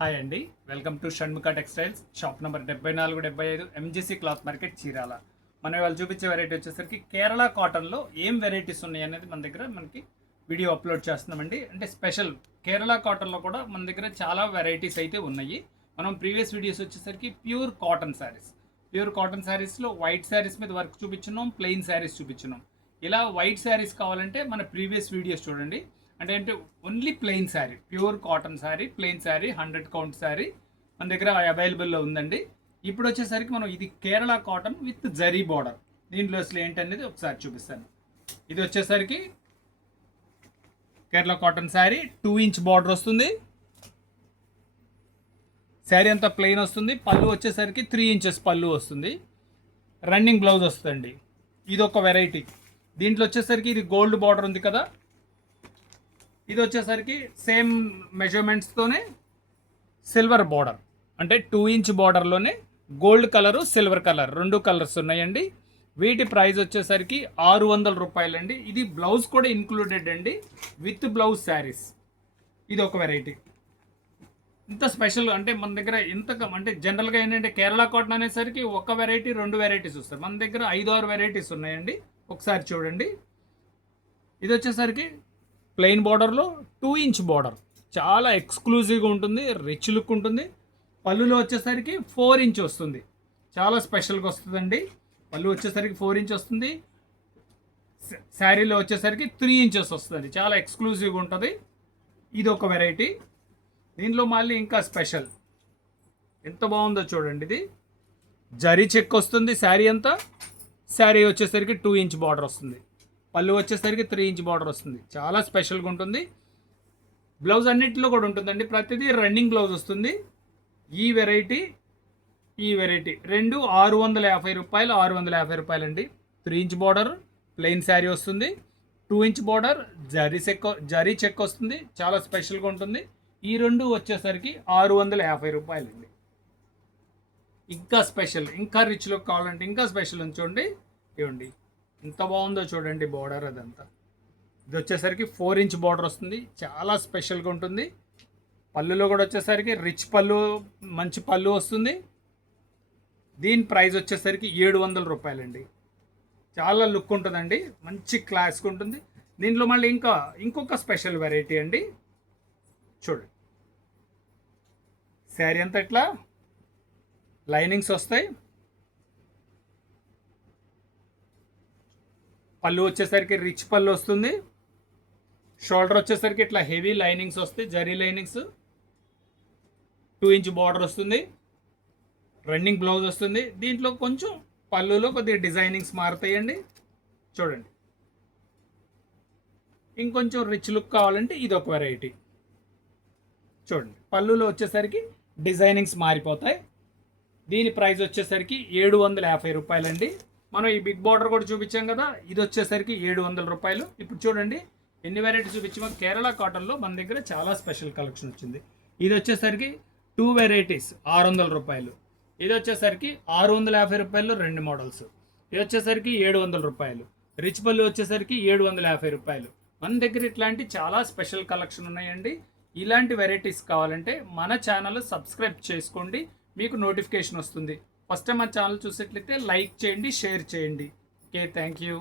Hi అండి, welcome to Shanmukha textiles shop number 7475 MGC cloth market Chirala. మనం ఇవాళ చూపించే వెరైటీ వచ్చేసరికి కేరళ కాటన్లో ఏం వెరైటీస్ ఉన్నాయి అనేది మన దగ్గర వీడియో అప్లోడ్ చేస్తున్నామండి. అంటే స్పెషల్ కేరళ కాటన్లో కూడా మన దగ్గర చాలా వెరైటీస్ అయితే ఉన్నాయి. మనం ప్రీవియస్ వీడియోస్ వచ్చేసరికి ప్యూర్ కాటన్ శారీస్లో వైట్ శారీస్ మీద వర్క్ చూపించున్నాం, ప్లెయిన్ శారీస్ చూపించున్నాం. ఇలా వైట్ శారీస్ కావాలంటే మన ప్రీవియస్ వీడియోస్ చూడండి. అంటే only plain sari, pure cotton sari, plain sari, 100 count sari మన దగ్గర అవైలబుల్లో ఉందండి. ఇప్పుడు వచ్చేసరికి మనం ఇది Kerala cotton with zari border. దీంట్లో అసలు ఏంటనేది ఒకసారి చూపిస్తాను. ఇది వచ్చేసరికి Kerala cotton sari, 2 inch border వస్తుంది. శారీ అంతా ప్లెయిన్ వస్తుంది. పళ్ళు వచ్చేసరికి 3 ఇంచెస్ పళ్ళు వస్తుంది. రన్నింగ్ బ్లౌజ్ వస్తుందండి. ఇది ఒక వెరైటీ. దీంట్లో వచ్చేసరికి ఇది గోల్డ్ బార్డర్ ఉంది కదా, ఇది వచ్చేసరికి సేమ్ మెజర్మెంట్స్తోనే సిల్వర్ బార్డర్, అంటే 2 ఇంచ్ బార్డర్లోనే gold colour, silver colour 2 colours ఉన్నాయండి. వీటి ప్రైస్ వచ్చేసరికి 600 రూపాయలండి. ఇది బ్లౌజ్ కూడా ఇంక్లూడెడ్ అండి, విత్ బ్లౌజ్ శారీస్. ఇది ఒక వెరైటీ. ఇంత స్పెషల్ అంటే మన దగ్గర అంటే జనరల్గా ఏంటంటే కేరళ కాటన్ అనేసరికి ఒక వెరైటీ 2 వెరైటీస్ వస్తాయి. మన దగ్గర 5-6 వెరైటీస్ ఉన్నాయండి. ఒకసారి చూడండి. ఇది వచ్చేసరికి ప్లెయిన్ బార్డర్లో 2 ఇంచ్ బార్డర్, చాలా ఎక్స్క్లూజివ్గా ఉంటుంది, రిచ్ లుక్ ఉంటుంది. పళ్ళులో వచ్చేసరికి 4 ఇంచ్ వస్తుంది, చాలా స్పెషల్గా వస్తుందండి. పళ్ళు వచ్చేసరికి 4 ఇంచ్ వస్తుంది. శారీలో వచ్చేసరికి 3 ఇంచెస్ వస్తుంది, చాలా ఎక్స్క్లూజివ్గా ఉంటుంది. ఇది ఒక వెరైటీ. దీనిలో మళ్ళీ ఇంకా స్పెషల్ ఎంత బాగుందో చూడండి. ఇది జరీ చెక్ వస్తుంది శారీ అంతా. శారీ వచ్చేసరికి 2 ఇంచ్ బార్డర్ వస్తుంది. పళ్ళు వచ్చేసరికి 3 ఇంచ్ బార్డర్ వస్తుంది, చాలా స్పెషల్గా ఉంటుంది. బ్లౌజ్ అన్నింటిలో కూడా ఉంటుందండి, ప్రతిదీ రన్నింగ్ బ్లౌజ్ వస్తుంది. ఈ వెరైటీ రెండు 650 రూపాయలు, 650 రూపాయలండి. 3 ఇంచ్ బార్డర్ ప్లెయిన్ శారీ వస్తుంది, 2 ఇంచ్ బార్డర్ జరీ చెక్ వస్తుంది, చాలా స్పెషల్గా ఉంటుంది. ఈ రెండు వచ్చేసరికి 650 రూపాయలండి. ఇంకా స్పెషల్, ఇంకా రిచ్ లుక్ కావాలంటే ఇంకా స్పెషల్ ఉంచండి. ఇవ్వండి ఎంత బాగుందో చూడండి బార్డర్ అదంతా. ఇది వచ్చేసరికి 4 ఇంచ్ బార్డర్ వస్తుంది, చాలా స్పెషల్గా ఉంటుంది. పళ్ళులో కూడా వచ్చేసరికి రిచ్ పళ్ళు, మంచి పళ్ళు వస్తుంది. దీని ప్రైస్ వచ్చేసరికి 700 రూపాయలండి. చాలా లుక్ ఉంటుందండి, మంచి క్లాస్గా ఉంటుంది. దీంట్లో మళ్ళీ ఇంకొక స్పెషల్ వెరైటీ అండి. చూడండి, శారీ అంతా ఇట్లా లైనింగ్స్ వస్తాయి. పళ్ళు వచ్చేసరికి రిచ్ పళ్ళు వస్తుంది. షోల్డర్ వచ్చేసరికి ఇట్లా హెవీ లైనింగ్స్ వస్తాయి, జరీ లైనింగ్స్. 2 ఇంచ్ బార్డర్ వస్తుంది, రన్నింగ్ బ్లౌజ్ వస్తుంది. దీంట్లో కొంచెం పళ్ళులో కొద్దిగా డిజైనింగ్స్ మారుతాయండి. చూడండి, ఇంకొంచెం రిచ్ లుక్ కావాలంటే ఇది ఒక వెరైటీ. చూడండి, పళ్ళులో వచ్చేసరికి డిజైనింగ్స్ మారిపోతాయి. దీని ప్రైస్ వచ్చేసరికి 750 రూపాయలండి. మనం ఈ బిగ్ బార్డర్ కూడా చూపించాం కదా, ఇది వచ్చేసరికి 700 రూపాయలు. ఇప్పుడు చూడండి ఎన్ని వెరైటీ చూపించామో. కేరళ కాటన్లో మన దగ్గర చాలా స్పెషల్ కలెక్షన్ వచ్చింది. ఇది వచ్చేసరికి 2 వెరైటీస్ 600 రూపాయలు. ఇది వచ్చేసరికి 650 రూపాయలు 2 మోడల్స్. ఇది వచ్చేసరికి 700 రూపాయలు. రిచ్ పళ్ళు వచ్చేసరికి 750 రూపాయలు. మన దగ్గర ఇట్లాంటి చాలా స్పెషల్ కలెక్షన్ ఉన్నాయండి. ఇలాంటి వెరైటీస్ కావాలంటే మన ఛానల్ సబ్స్క్రైబ్ చేసుకోండి, మీకు నోటిఫికేషన్ వస్తుంది. ఫస్ట్ టైం మా ఛానల్ చూసేట్లయితే లైక్ చేయండి, షేర్ చేయండి. Okay, thank you.